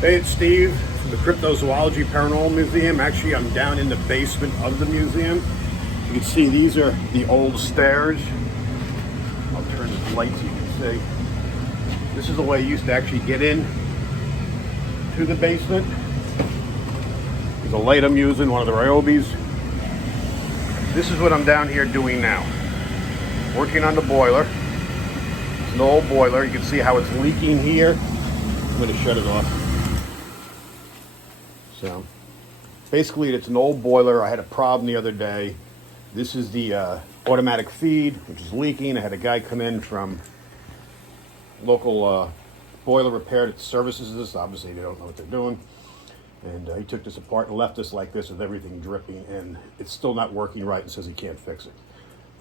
Hey, it's Steve from the Cryptozoology Paranormal Museum. Actually, I'm down in the basement of the museum. You can see these are the old stairs. I'll turn the light so you can see. This is the way you used to actually get in to the basement. There's a light I'm using, one of the Ryobis. This is what I'm down here doing now. Working on the boiler. It's an old boiler. You can see how it's leaking here. I'm going to shut it off. So basically it's an old boiler. I had a problem the other day. This is the automatic feed, which is leaking. I had a guy come in from local boiler repair that services this. Obviously they don't know what they're doing. And he took this apart and left us like this with everything dripping, and it's still not working right and says he can't fix it.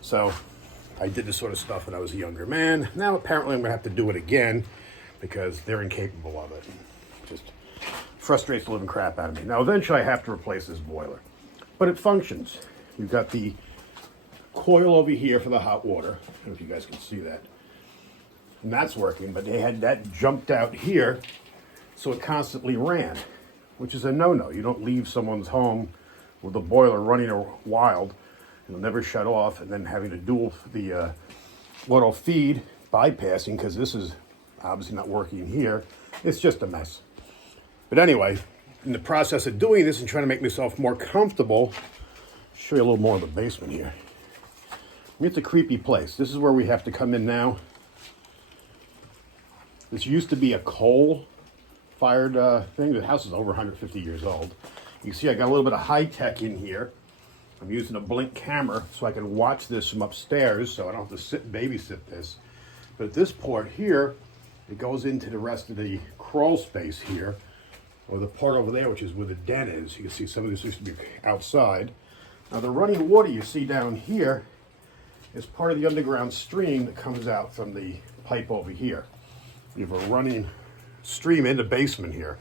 So I did this sort of stuff when I was a younger man. Now apparently I'm gonna have to do it again because they're incapable of it. Just frustrates the living crap out of me. Now, eventually I have to replace this boiler, but it functions. We've got the coil over here for the hot water. I don't know if you guys can see that. And that's working, but they had that jumped out here, so it constantly ran, which is a no-no. You don't leave someone's home with the boiler running wild and it'll never shut off, and then having to dual the auto feed bypassing because this is obviously not working here. It's just a mess. But anyway, in the process of doing this and trying to make myself more comfortable, I'll show you a little more of the basement here. I mean, it's a creepy place. This is where we have to come in now. This used to be a coal-fired thing. The house is over 150 years old. You can see I got a little bit of high-tech in here. I'm using a blink camera so I can watch this from upstairs so I don't have to sit and babysit this. But at this port here, it goes into the rest of the crawl space here, or the part over there, which is where the den is. You can see some of this used to be outside. Now the running water you see down here is part of the underground stream that comes out from the pipe over here. You have a running stream in the basement here.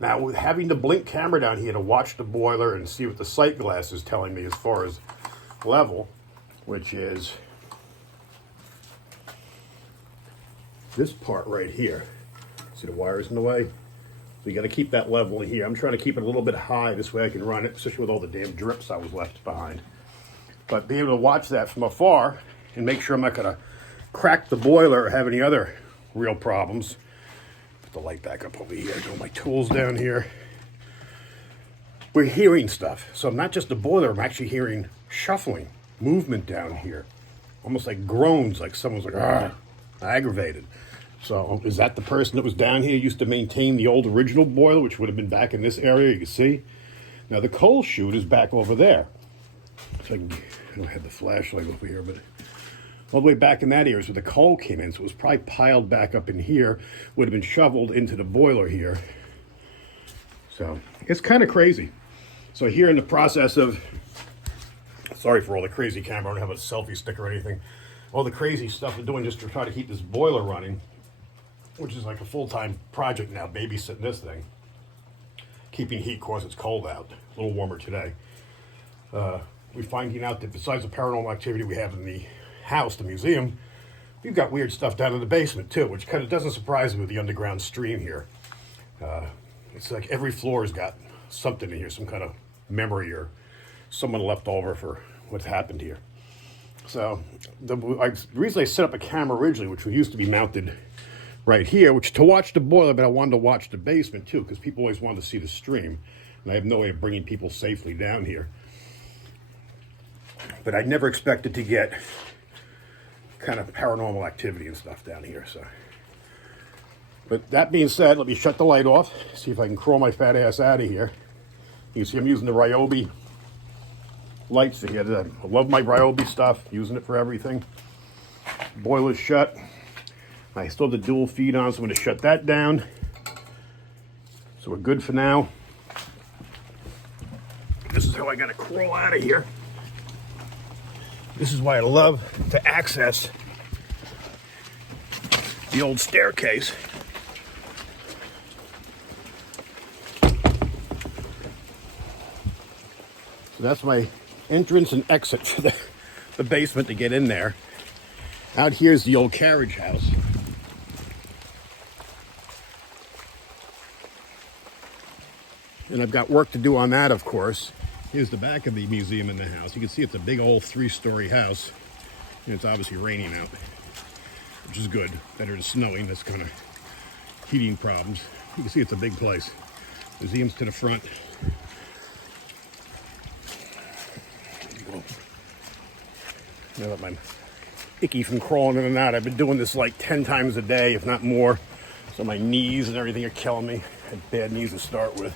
Now with having the blink camera down here to watch the boiler and see what the sight glass is telling me as far as level, which is this part right here. See the wires in the way? So you got to keep that level in here. I'm trying to keep it a little bit high. This way I can run it, especially with all the damn drips I was left behind. But be able to watch that from afar and make sure I'm not going to crack the boiler or have any other real problems. Put the light back up over here. Got my tools down here. We're hearing stuff. So not just the boiler, I'm actually hearing shuffling, movement down here. Almost like groans, like someone's like, ah, aggravated. So is that the person that was down here, used to maintain the old original boiler, which would have been back in this area, you can see. Now the coal chute is back over there. So I don't have the flashlight over here, but all the way back in that area is where the coal came in. So it was probably piled back up in here, would have been shoveled into the boiler here. So it's kind of crazy. So here in the process of, sorry for all the crazy camera, I don't have a selfie stick or anything. All the crazy stuff we're doing just to try to keep this boiler running, which is like a full-time project now, babysitting this thing. Keeping heat, of course, it's cold out. A little warmer today. We're finding out that besides the paranormal activity we have in the house, the museum, we've got weird stuff down in the basement too, which kind of doesn't surprise me with the underground stream here. It's like every floor's got something in here, some kind of memory or someone left over for what's happened here. So the reason I set up a camera originally, which used to be mounted right here, which to watch the boiler, but I wanted to watch the basement too, because people always wanted to see the stream, and I have no way of bringing people safely down here. But I never expected to get kind of paranormal activity and stuff down here. So, but that being said, let me shut the light off, see if I can crawl my fat ass out of here. You can see I'm using the Ryobi lights here. I love my Ryobi stuff, using it for everything. Boiler's shut. I still have the dual feed on, so I'm going to shut that down. So we're good for now. This is how I got to crawl out of here. This is why I love to access the old staircase. So that's my entrance and exit to the basement to get in there. Out here's the old carriage house. And I've got work to do on that, of course. Here's the back of the museum in the house. You can see it's a big old 3-story house. And it's obviously raining out, which is good. Better than snowing. That's kind of heating problems. You can see it's a big place. Museum's to the front. Now that I'm icky from crawling in and out, I've been doing this like 10 times a day, if not more. So my knees and everything are killing me. I had bad knees to start with.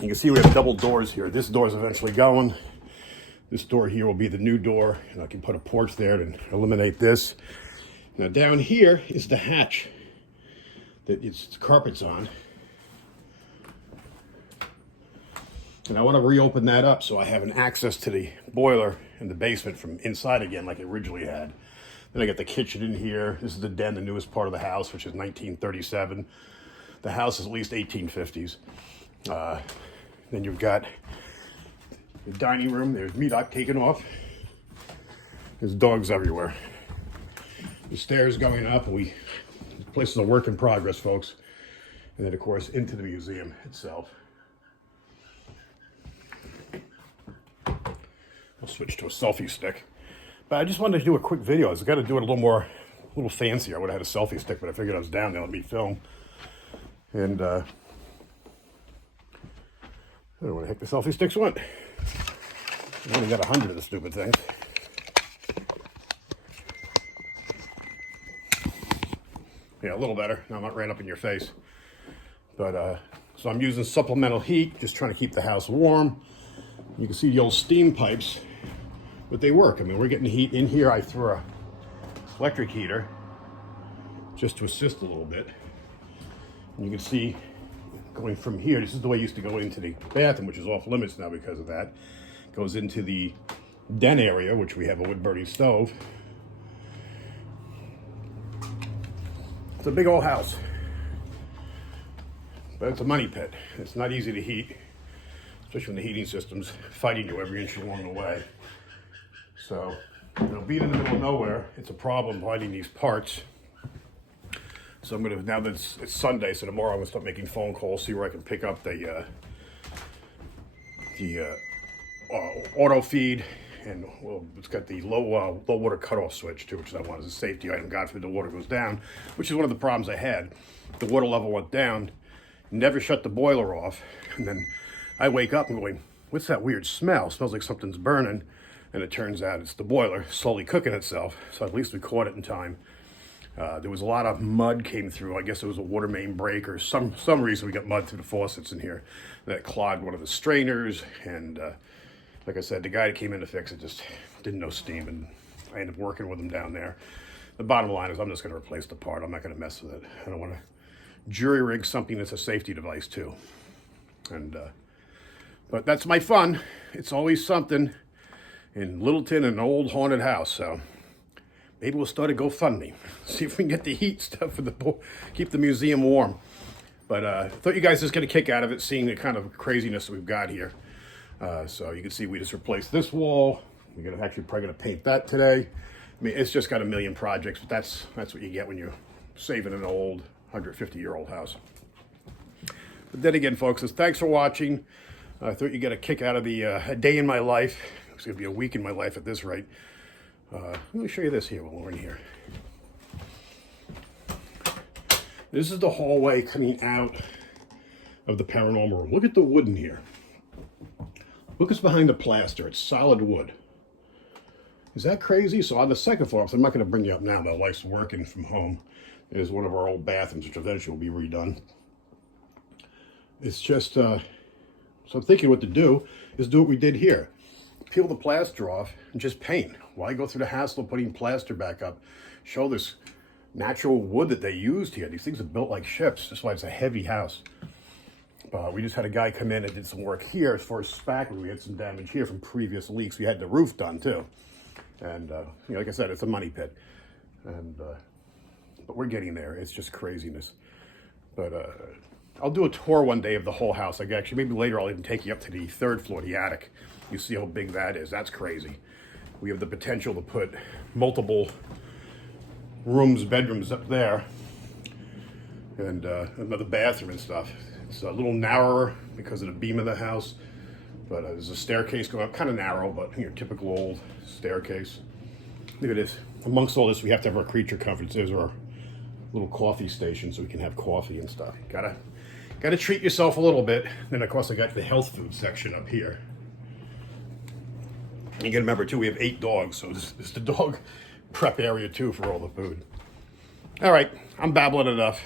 You can see we have double doors here. This door is eventually going. This door here will be the new door, and I can put a porch there to eliminate this. Now down here is the hatch that it's carpets on. And I want to reopen that up so I have an access to the boiler in the basement from inside again like it originally had. Then I got the kitchen in here. This is the den, the newest part of the house, which is 1937. The house is at least 1850s. Then you've got the dining room. There's meat I've taken off. There's dogs everywhere. The stairs going up. This place is a work in progress, folks. And then, of course, into the museum itself. I'll switch to a selfie stick. But I just wanted to do a quick video. I was got to do it a little fancier. I would have had a selfie stick, but I figured I was down there. Let me film. And I don't know what the heck the selfie sticks went. I've only got 100 of the stupid things. Yeah, a little better. Now I'm not right up in your face. But, so I'm using supplemental heat, just trying to keep the house warm. You can see the old steam pipes, but they work. I mean, we're getting heat in here. I threw a electric heater just to assist a little bit. And you can see going from here, this is the way I used to go into the bathroom, which is off limits now because of that. Goes into the den area, which we have a wood-burning stove. It's a big old house, but it's a money pit. It's not easy to heat, especially when the heating system's fighting you every inch along the way. So, being in the middle of nowhere, it's a problem finding these parts. So I'm gonna, now that it's Sunday, so tomorrow I'm gonna start making phone calls, see where I can pick up the auto feed, and well, it's got the low water cutoff switch too, which I want as a safety item. God forbid the water goes down, which is one of the problems I had. The water level went down, never shut the boiler off, and then I wake up and going, what's that weird smell? It smells like something's burning, and it turns out it's the boiler slowly cooking itself. So at least we caught it in time. There was a lot of mud came through. I guess it was a water main break or some reason we got mud through the faucets in here that clogged one of the strainers. And like I said, the guy that came in to fix it just didn't know steam, and I ended up working with him down there. The bottom line is I'm just going to replace the part. I'm not going to mess with it. I don't want to jury rig something that's a safety device too. And but that's my fun. It's always something in Littleton, an old haunted house. So maybe we'll start a GoFundMe. See if we can get the heat stuff for keep the museum warm. But I thought you guys just get a kick out of it, seeing the kind of craziness that we've got here. So you can see we just replaced this wall. We're gonna probably gonna paint that today. I mean, it's just got a million projects, but that's what you get when you're saving an old 150-year-old house. But then again, folks, thanks for watching. I thought you get a kick out of the a day in my life. It's gonna be a week in my life at this rate. Let me show you this here while we're in here. This is the hallway coming out of the paranormal room. Look at the wood in here. Look what's behind the plaster. It's solid wood. Is that crazy? So on the second floor, I'm not going to bring you up now. My wife's working from home. There's one of our old bathrooms, which eventually will be redone. It's just, so I'm thinking what to do is do what we did here. Peel the plaster off and just paint. Why go through the hassle of putting plaster back up? Show this natural wood that they used here. These things are built like ships. That's why it's a heavy house. We just had a guy come in and did some work here as far as spackling. We had some damage here from previous leaks. We had the roof done too. And like I said, it's a money pit. And but we're getting there. It's just craziness. But I'll do a tour one day of the whole house. Like actually, maybe later I'll even take you up to the third floor, the attic. You see how big that is. That's crazy. We have the potential to put multiple rooms, bedrooms up there. and another bathroom and stuff. It's a little narrower because of the beam of the house, but there's a staircase going up, kind of narrow, but your typical old staircase. Look at this. Amongst all this, we have to have our creature conferences or our little coffee station so we can have coffee and stuff. Gotta treat yourself a little bit. Then of course I got the health food section up here. You gotta remember too, we have 8 dogs, so this is the dog prep area too for all the food. All right, I'm babbling enough.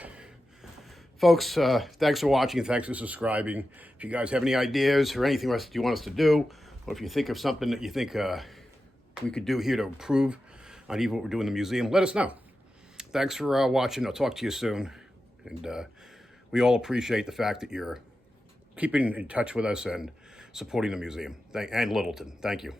Folks, thanks for watching, thanks for subscribing. If you guys have any ideas or anything else you want us to do, or if you think of something that you think we could do here to improve on even what we're doing in the museum, let us know. Thanks for watching. I'll talk to you soon. And we all appreciate the fact that you're keeping in touch with us and supporting the museum and Littleton. Thank you.